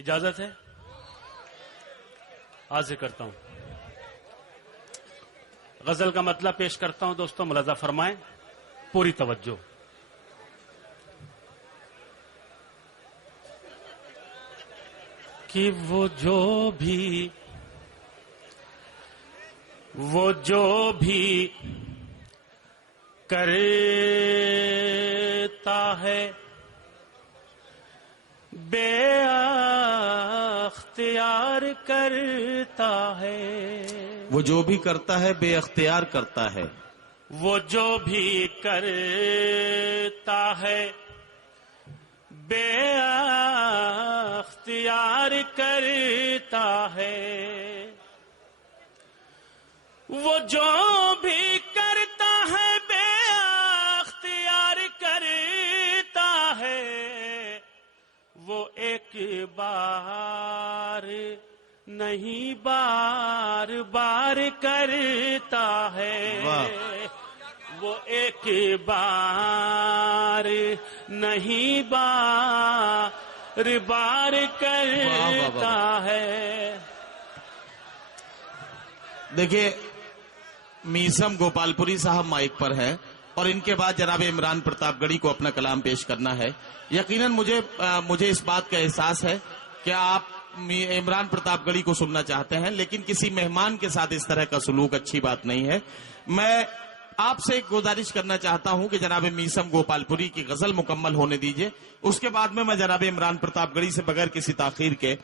اجازت ہے؟ حاضر کرتا ہوں. غزل کا مطلب پیش کرتا ہوں دوستوں، ملاحظہ فرمائیں، پوری توجہ. کہ وہ جو بھی کرتا ہے بے اختیار کرتا ہے. وہ جو بھی کرتا ہے بے اختیار کرتا ہے. وہ جو بھی کرتا ہے بے اختیار کرتا ہے. وہ جو بھی کرتا ہے بے اختیار کرتا ہے. وہ ایک بار نہیں بار بار کرتا ہے. وہ ایک بار نہیں بار بار کرتا ہے. دیکھیے میسم گوپال پوری صاحب مائک پر ہیں اور ان کے بعد جناب عمران پرتاپ گڑھی کو اپنا کلام پیش کرنا ہے. یقیناً مجھے اس بات کا احساس ہے کہ آپ عمران پرتاپ گڑھی کو سننا چاہتے ہیں، لیکن کسی مہمان کے ساتھ اس طرح کا سلوک اچھی بات نہیں ہے. میں آپ سے ایک گزارش کرنا چاہتا ہوں کہ جناب میسم گوپال پوری کی غزل مکمل ہونے دیجئے. اس کے بعد میں جناب عمران پرتاپ گڑھی سے بغیر کسی تاخیر کے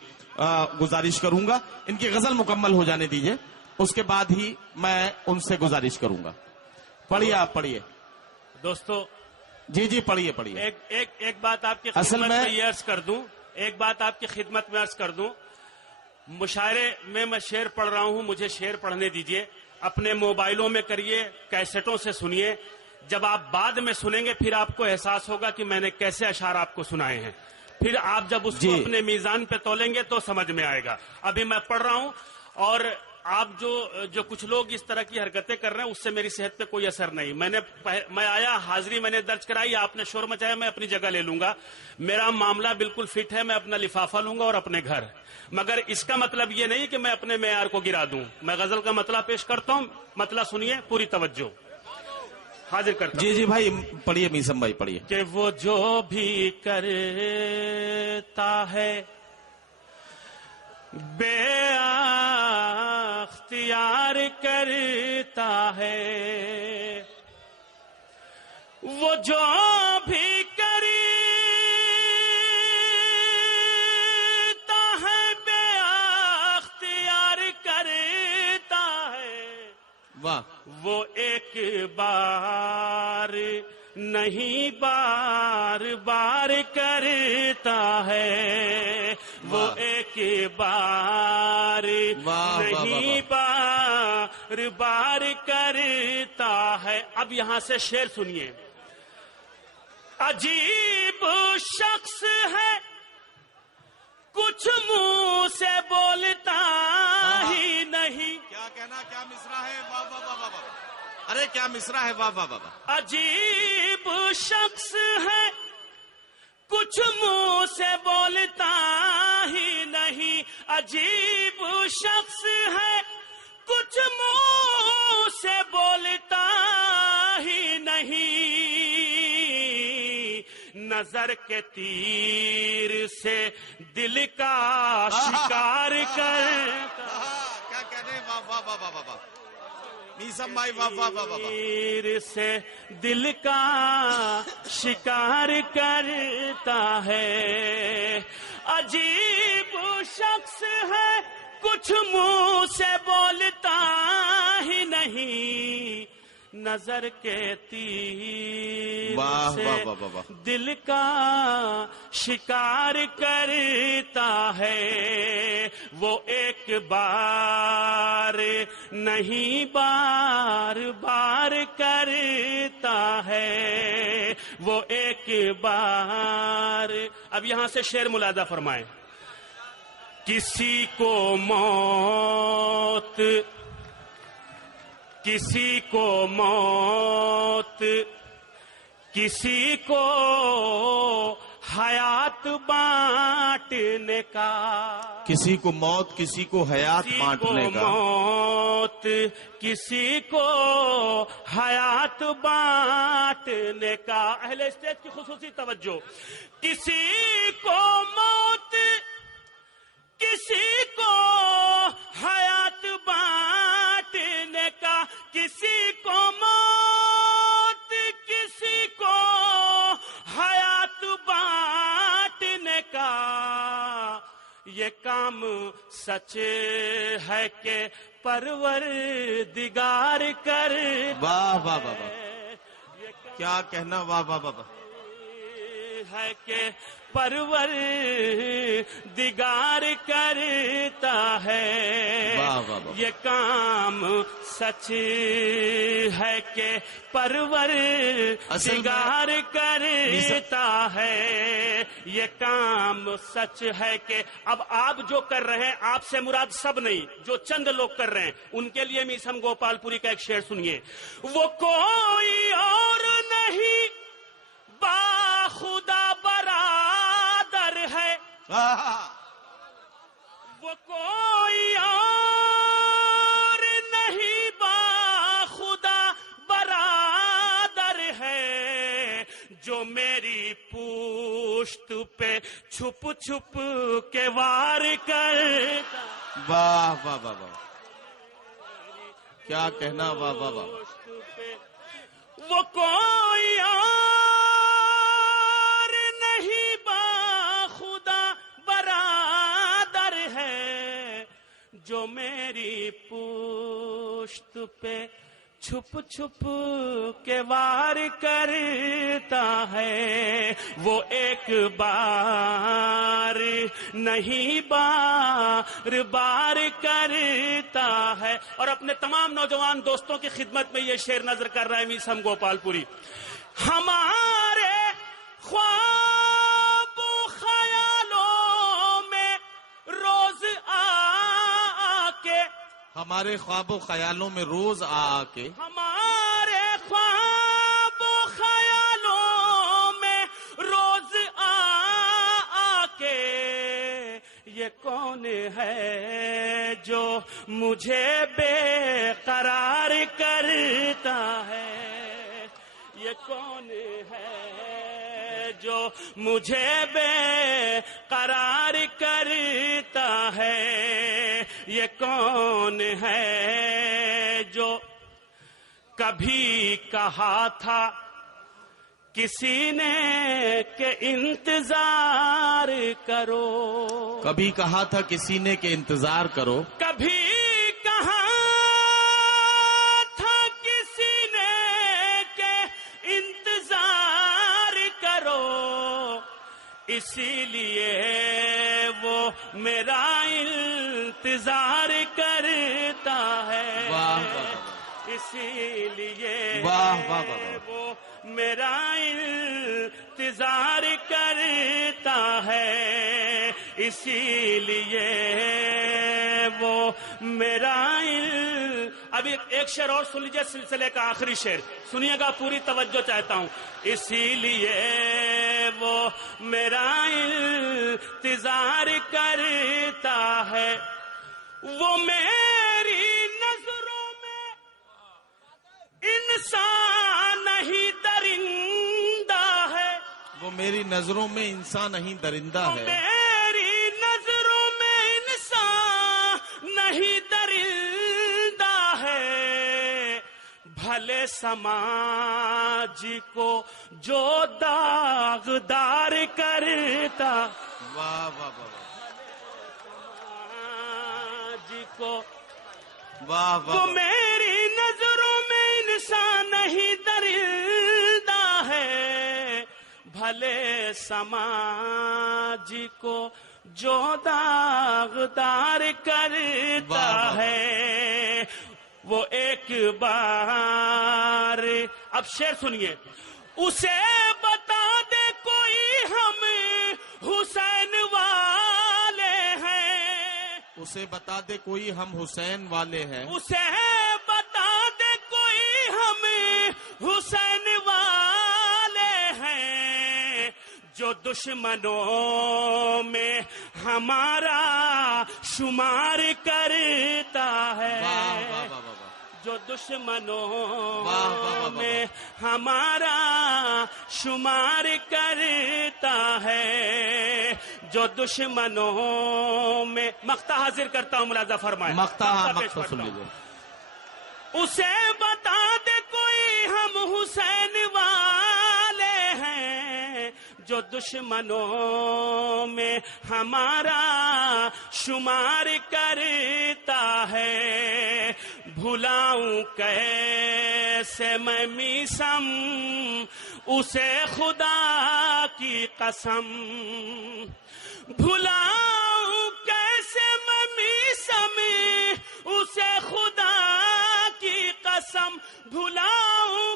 گزارش کروں گا ان کی غزل مکمل ہو جانے دیجئے. اس کے بعد ہی میں ان سے گزارش کروں گا. پڑھیے، آپ پڑھیے دوستو. جی پڑھیے. ایک بات آپ کی خدمت میں یہ عرض کر دوں، مشاعرے میں شعر پڑھ رہا ہوں، مجھے شعر پڑھنے دیجئے. اپنے موبائلوں میں کریے، کیسٹوں سے سنیے. جب آپ بعد میں سنیں گے پھر آپ کو احساس ہوگا کہ میں نے کیسے اشعار آپ کو سنائے ہیں. پھر آپ جب اس کو اپنے میزان پہ تولیں گے تو سمجھ میں آئے گا. ابھی میں پڑھ رہا ہوں اور آپ جو کچھ لوگ اس طرح کی حرکتیں کر رہے ہیں اس سے میری صحت پہ کوئی اثر نہیں. میں آیا، حاضری میں نے درج کرائی، آپ نے شور مچایا، میں اپنی جگہ لے لوں گا. میرا معاملہ بالکل فٹ ہے، میں اپنا لفافہ لوں گا اور اپنے گھر. مگر اس کا مطلب یہ نہیں کہ میں اپنے معیار کو گرا دوں. میں غزل کا مطلب پیش کرتا ہوں، مطلب سنیے، پوری توجہ. حاضر کرتا ہوں. جی بھائی پڑھیے، میسم بھائی پڑھیے. کہ وہ جو بھی کرتا ہے بے اختیار کرتا ہے. وہ جو بھی کرتا ہے بے اختیار کرتا ہے. واہ. وہ ایک بار نہیں بار بار کرتا ہے. وہ ایک بار نہیں بار بار کرتا ہے. اب یہاں سے شعر سنیے. عجیب شخص ہے کچھ منہ سے بولتا ہی نہیں. کیا کہنا، کیا مصرع ہے، واہ واہ واہ واہ. ارے کیا مصرع ہے، واہ واہ واہ. عجیب شخص ہے کچھ منہ سے بولتا ہی نہیں. عجیب شخص ہے کچھ منہ سے بولتا ہی نہیں. نظر کے تیر سے دل کا شکار کرتا. کیا کہنے، واہ واہ واہ واہ واہ. میسم بھائی واہ واہ واہ واہ. تیر سے دل کا شکار کرتا ہے. عجیب شخص ہے کچھ منہ سے بولتا ہی نہیں. نظر کے تیر سے دل کا شکار کرتا ہے. وہ ایک بار نہیں بار بار کرتا ہے. وہ ایک بار. اب یہاں سے شعر ملاحظہ فرمائیں. کسی کو موت کسی کو حیات بانٹنے کا، کسی کو موت کسی کو حیات بانٹنے کا، موت کسی کو حیات بانٹنے کا۔ اہل اسٹیج کی خصوصی توجہ، کسی کو موت کسی کو حیات بانٹنے کا، کسی کو موت کسی کو حیات بانٹنے کا، یہ کام سچ ہے کہ پروردگار کر۔ واہ واہ واہ واہ، کیا کہنا، واہ واہ واہ واہ، ہے کہ پروردگار کرتا ہے، واہ واہ واہ، یہ کام سچ ہے کہ پروردگار کرتا ہے، یہ کام سچ ہے کہ۔ اب آپ جو کر رہے ہیں، آپ سے مراد سب نہیں، جو چند لوگ کر رہے ہیں، ان کے لیے میسم گوپال پوری کا ایک شعر سنیے۔ وہ کوئی اور نہیں باخدا برادر ہے، وہ کوئی اور نہیں باخدا برادر ہے، جو میری پشت پہ چھپ چھپ کے وار کرتا۔ واہ واہ واہ واہ، کیا کہنا، واہ واہ واہ، وہ کوئی اور نہیں باخدا برادر ہے، جو میری پشت پہ چھپ چھپ کے وار کرتا ہے، وہ ایک بار نہیں بار بار کرتا ہے۔ اور اپنے تمام نوجوان دوستوں کی خدمت میں یہ شعر نظر کر رہا ہے میسم گوپال پوری۔ ہمارے خواب و خیالوں میں روز آ کے، ہمارے خواب و خیالوں میں روز آ کے، ہمارے خواب و خیالوں میں روز آ کے، یہ کون ہے جو مجھے بے قرار کرتا ہے، یہ کون ہے جو مجھے بے قرار کرتا ہے، یہ کون ہے جو کبھی کہا تھا کسی نے کہ انتظار کرو، کبھی کہا تھا کسی نے کہ انتظار کرو، کبھی کہا تھا کسی نے کہ انتظار کرو، اسی لیے وہ میرا انتظار کرتا ہے، واہ واہ اسی لیے واہ واہ واہ، وہ میرا انتظار کرتا ہے، اسی لیے وہ میرا ابھی ایک شعر اور سن لیجیے، سلسلے کا آخری شعر سنیے گا، پوری توجہ چاہتا ہوں۔ اسی لیے وہ میرا انتظار کرتا ہے، وہ میری نظروں میں انسان نہیں درندہ ہے، وہ میری نظروں میں انسان نہیں درندہ ہے، میری نظروں میں انسان نہیں درندہ ہے، بھلے سماج کو جو داغدار کرتا، واہ واہ واہ، سماج کو واہ وہ واہ، میری نظروں میں انسان نہیں درندہ ہے، بھلے سماج کو جو داغدار کرتا واہ واہ، ہے، وہ ایک بار اب شعر سنیے۔ اسے بتا دے کوئی ہم حسین والے ہیں، اسے بتا دے کوئی ہم حسین والے ہیں، اسے بتا دے کوئی ہم حسین والے ہیں، جو دشمنوں میں ہمارا شمار کرتا ہے، جو دشمنوں میں ہمارا شمار کرتا ہے، جو دشمنوں میں مقطع حاضر کرتا ہوں، ملاحظہ فرمائیں، مقطع سن لیجیے۔ اسے بتا دے کوئی ہم حسین والے ہیں، جو دشمنوں میں ہمارا شمار کرتا ہے، بھلاؤں کیسے میں میسم اسے خدا کی قسم، بھلاؤں کیسے میں میسم اسے خدا کی قسم، بھلاؤں